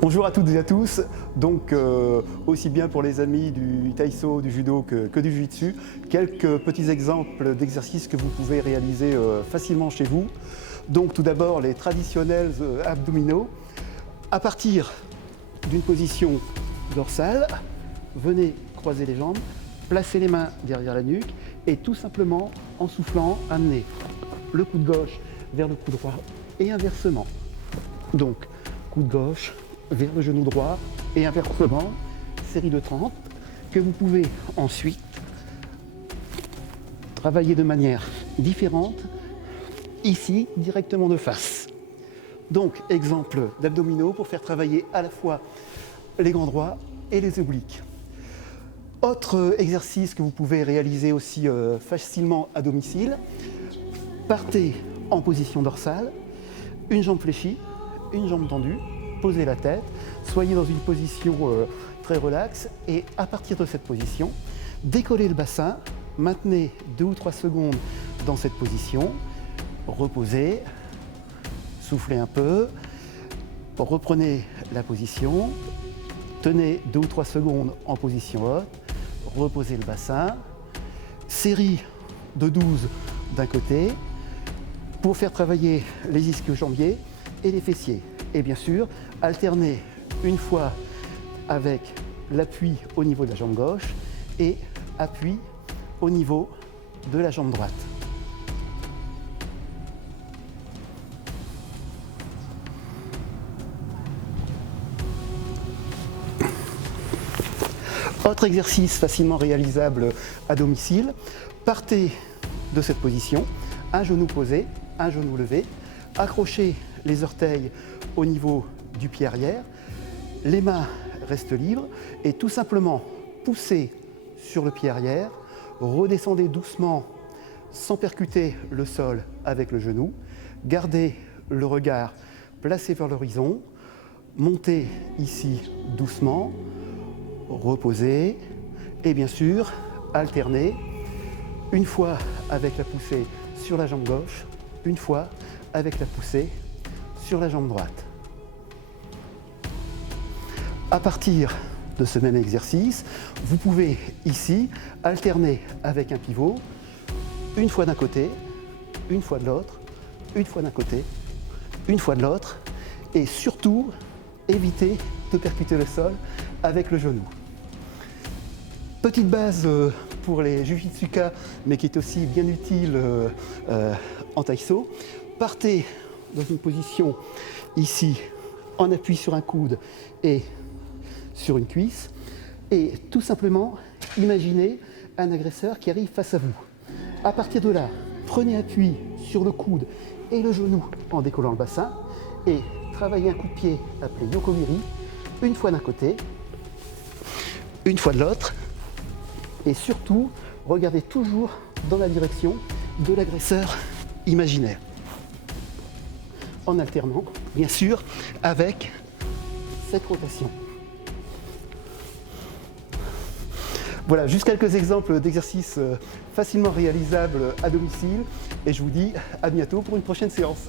Bonjour à toutes et à tous. Donc, aussi bien pour les amis du taïso, du judo que du jiu-jitsu, quelques petits exemples d'exercices que vous pouvez réaliser facilement chez vous. Donc, tout d'abord, les traditionnels abdominaux. À partir d'une position dorsale, venez croiser les jambes, placez les mains derrière la nuque et tout simplement, en soufflant, amenez le coude gauche vers le coude droit et inversement. Donc, coude gauche vers le genou droit et inversement, série de 30 que vous pouvez ensuite travailler de manière différente, ici directement de face. Donc exemple d'abdominaux pour faire travailler à la fois les grands droits et les obliques. Autre exercice que vous pouvez réaliser aussi facilement à domicile, partez en position dorsale, une jambe fléchie, une jambe tendue, posez la tête, soyez dans une position très relaxe et à partir de cette position, décollez le bassin, maintenez 2 ou 3 secondes dans cette position, reposez, soufflez un peu, reprenez la position, tenez 2 ou 3 secondes en position haute, reposez le bassin, série de 12 d'un côté pour faire travailler les ischio-jambiers et les fessiers. Et bien sûr, alternez une fois avec l'appui au niveau de la jambe gauche et appui au niveau de la jambe droite. Autre exercice facilement réalisable à domicile, partez de cette position, un genou posé, un genou levé, accrochez les orteils au niveau du pied arrière, les mains restent libres et tout simplement poussez sur le pied arrière, redescendez doucement sans percuter le sol avec le genou, gardez le regard placé vers l'horizon, montez ici doucement, reposez et bien sûr alternez une fois avec la poussée sur la jambe gauche, une fois avec la poussée sur la jambe droite. À partir de ce même exercice, vous pouvez ici alterner avec un pivot, une fois d'un côté, une fois de l'autre, une fois d'un côté, une fois de l'autre, et surtout éviter de percuter le sol avec le genou. Petite base pour les jujitsuka, mais qui est aussi bien utile en taïso. Partez dans une position ici, en appui sur un coude et sur une cuisse, et tout simplement imaginez un agresseur qui arrive face à vous. À partir de là, prenez appui sur le coude et le genou en décollant le bassin et travaillez un coup de pied appelé yokomiri, une fois d'un côté, une fois de l'autre, et surtout regardez toujours dans la direction de l'agresseur imaginaire, en alternant bien sûr avec cette rotation. Voilà, juste quelques exemples d'exercices facilement réalisables à domicile et je vous dis à bientôt pour une prochaine séance.